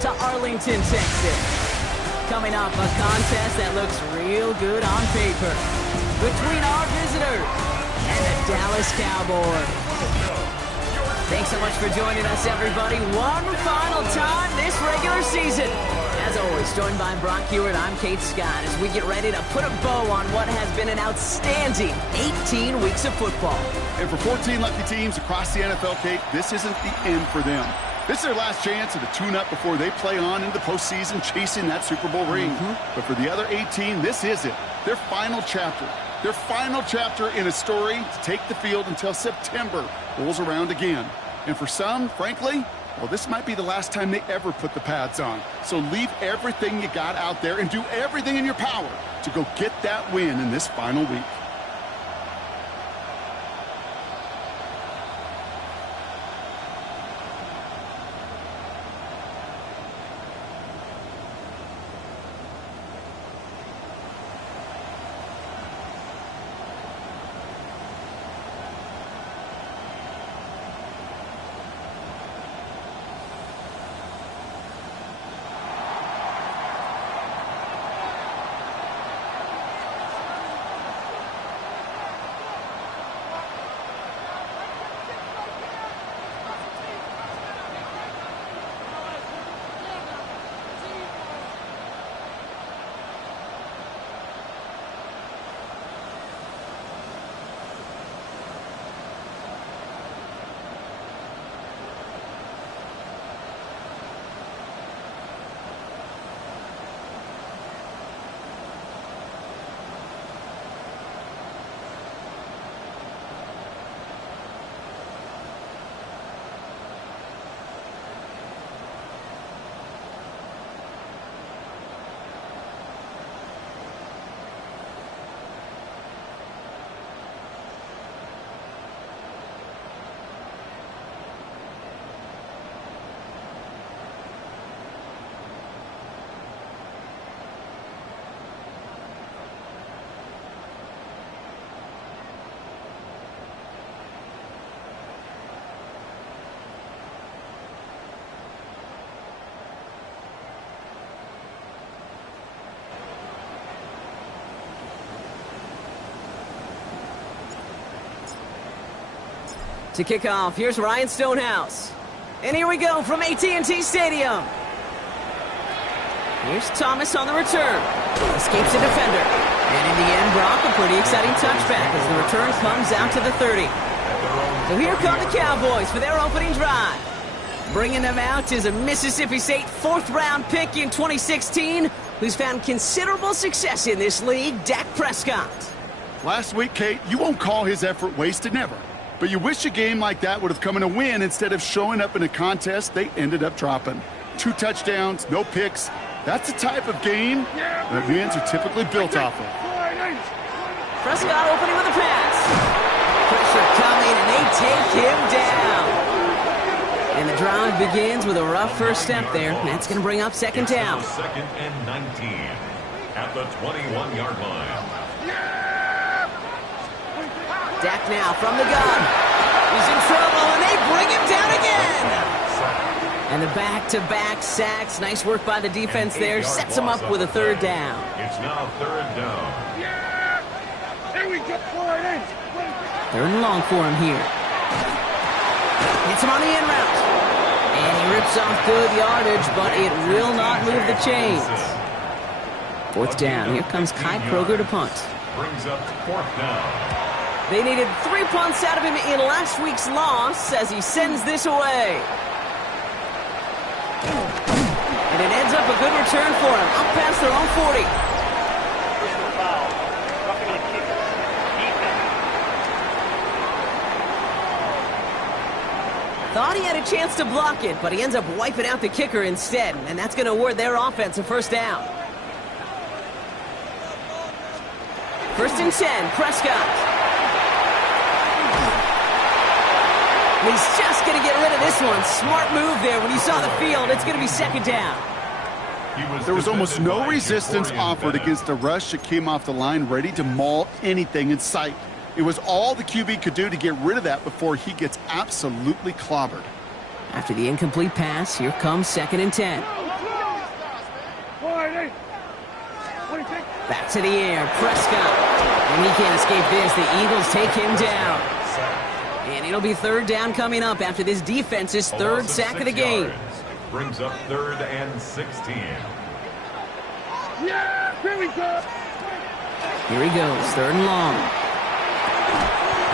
To Arlington, Texas. Coming up, a contest that looks real good on paper between our visitors and the Dallas Cowboys. Thanks so much for joining us, everybody. One final time this regular season. As always, joined by Brock Hewitt, I'm Kate Scott as we get ready to put a bow on what has been an outstanding 18 weeks of football. And for 14 lucky teams across the NFL, Kate, this isn't the end for them. This is their last chance at a tune-up before they play on into the postseason chasing that Super Bowl ring. But for the other 18, this is it. Their final chapter. Their final chapter in a story to take the field until September rolls around again. And for some, frankly, well, this might be the last time they ever put the pads on. So leave everything you got out there and do everything in your power to go get that win in this final week. To kick off, here's Ryan Stonehouse. And here we go from AT&T Stadium. Here's Thomas on the return. Escapes a defender. And in the end, Brock, a pretty exciting touchback as the return comes out to the 30. So here come the Cowboys for their opening drive. Bringing them out is a Mississippi State fourth-round pick in 2016 who's found considerable success in this league, Dak Prescott. Last week, Kate, you won't call his effort wasted, never. But you wish a game like that would have come in a win instead of showing up in a contest they ended up dropping. 2 touchdowns, no picks. That's the type of game that wins are typically built off of. Prescott opening with a pass. Pressure coming, and they take him down. And the drive begins with a rough first step there. That's going to bring up second down. Second and 19 at the 21-yard line. Dak now from the gun. He's in trouble, and they bring him down again. And the back-to-back sacks. Nice work by the defense there. Sets him up with a third down. It's now third down. Here we go. Third and long for him here. Hits him on the end route. And he rips off good yardage, but it will not move the chains. Fourth down. Here comes Kai Kroger to punt. Brings up fourth down. They needed 3 punts out of him in last week's loss as he sends this away. And it ends up a good return for him, up past their own 40. Thought he had a chance to block it, but he ends up wiping out the kicker instead, and that's going to award their offense a first down. First and 10, Prescott. He's just going to get rid of this one. Smart move there. When he saw the field, it's going to be second down. There was almost no resistance offered against a rush that came off the line ready to maul anything in sight. It was all the QB could do to get rid of that before he gets absolutely clobbered. After the incomplete pass, here comes second and 10. Back to the air, Prescott. And he can't escape this. The Eagles take him down. And it'll be third down coming up after this defense's third sack of the game. Brings up 3rd and 16. Yeah, here we go. Here he goes, 3rd and long.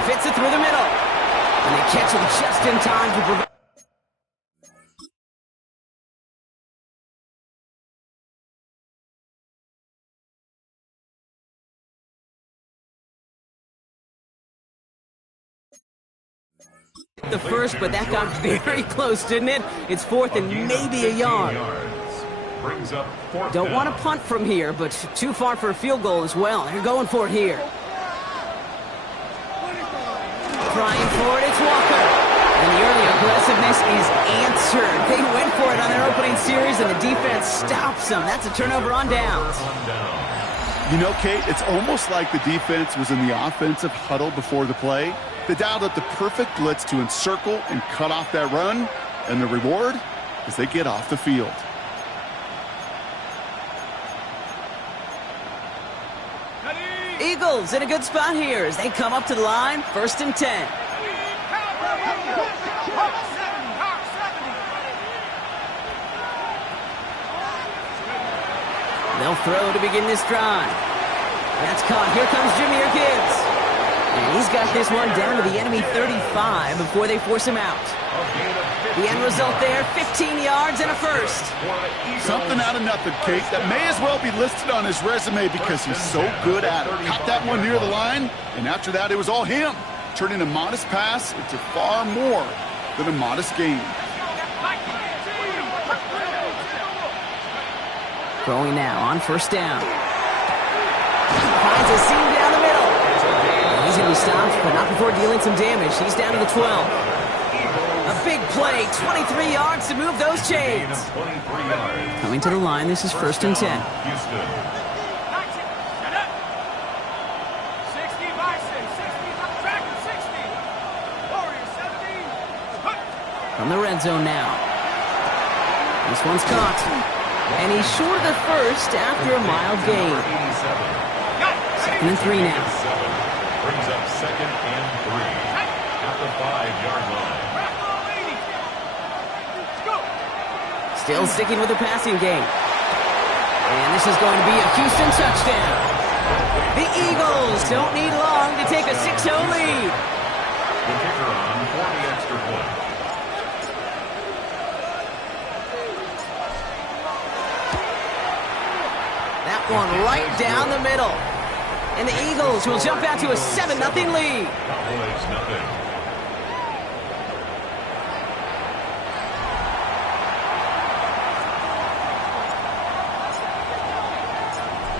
Fits it through the middle. And they catch him just in time to provide. The first, but that got very close, didn't it? It's 4th and maybe a yard. Brings up 4th Don't down. want to punt from here, but too far for a field goal as well. They're going for it here. Trying for it, it's Walker. And the early aggressiveness is answered. They went for it on their opening series, and the defense stops them. That's a turnover on downs. You know, Kate, it's almost like the defense was in the offensive huddle before the play. They dialed up the perfect blitz to encircle and cut off that run, and the reward is they get off the field. Eagles in a good spot here as they come up to the line, 1st and 10. They'll throw to begin this drive. That's caught. Here comes Jameer Gibbs. And he's got this one down to the enemy 35 before they force him out. The end result there, 15 yards and a first. Something out of nothing, Kate, that may as well be listed on his resume because he's so good at it. Caught that one near the line, and after that it was all him, turning a modest pass into far more than a modest gain. Throwing now on 1st down. Finds a seam down the middle. He's going to be stopped, but not before dealing some damage. He's down to the 12. A big play, 23 yards to move those chains. Coming to the line, this is 1st and 10. Houston. From the red zone now. This one's caught. And he's short of the first after a mild gain. 2nd and 3 now. Brings up 2nd and 3 at the 5-yard line. Still sticking with the passing game. And this is going to be a Houston touchdown. The Eagles don't need long to take a 6-0 lead. The kicker on for the extra point. That one right down the middle. And the Eagles will jump out to a 7-0 lead. Cowboys nothing.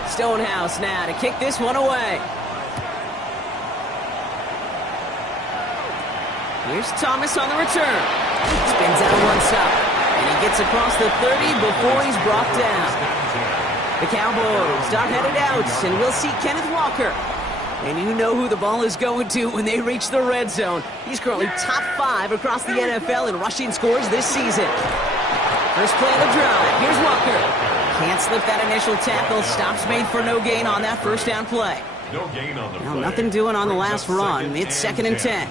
Stonehouse now to kick this one away. Here's Thomas on the return. Spins out one side. And he gets across the 30 before he's brought down. The Cowboys are headed out, and we'll see Kenneth Walker. And you know who the ball is going to when they reach the red zone. He's currently top 5 across the NFL in rushing scores this season. First play of the drive. Here's Walker. Can't slip that initial tackle. Stops made for no gain on that first down play. No gain on the play. Nothing doing on the last run. It's 2nd and 10.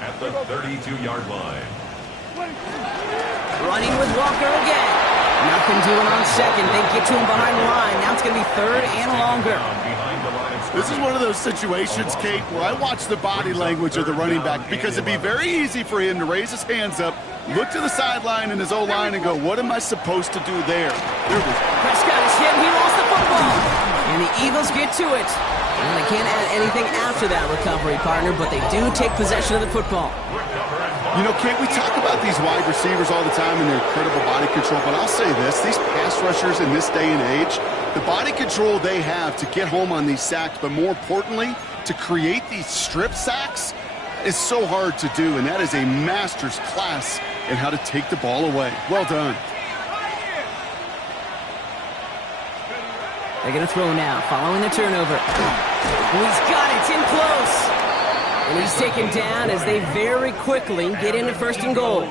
At the 32-yard line. Running with Walker again. Nothing doing on 2nd. They get to him behind the line. Now it's going to be 3rd and longer. This is one of those situations, Kate, where I watch the body language of the running back because it'd be very easy for him to raise his hands up, look to the sideline in his O-line and go, what am I supposed to do there? Prescott is hit. He lost the football. And the Eagles get to it. And they can't add anything after that recovery, partner, but they do take possession of the football. You know, Kate, we talk about these wide receivers all the time and their incredible body control, but I'll say this, these pass rushers in this day and age, the body control they have to get home on these sacks, but more importantly, to create these strip sacks is so hard to do, and that is a master's class in how to take the ball away. Well done. They're going to throw now, following the turnover. He's got it, it's in close. And he's taken down as they very quickly get into 1st and goal.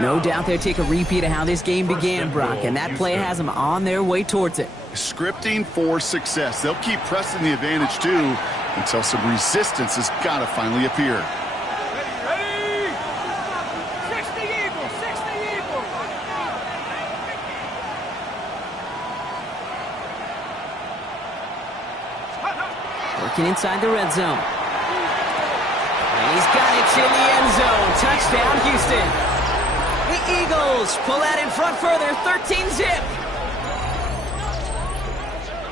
No doubt they'll take a repeat of how this game began, Brock, and that play has them on their way towards it. Scripting for success. They'll keep pressing the advantage, too, until some resistance has got to finally appear. Ready? 60 Eagles, 60 Eagles. Working inside the red zone. And he's got it in the end zone. Touchdown, Houston. The Eagles pull that in front further, 13-zip.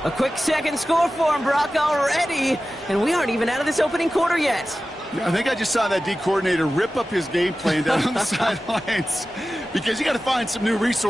A quick second score for him, Brock, already. And we aren't even out of this opening quarter yet. I think I just saw that D coordinator rip up his game plan down on the sidelines because you got to find some new resources.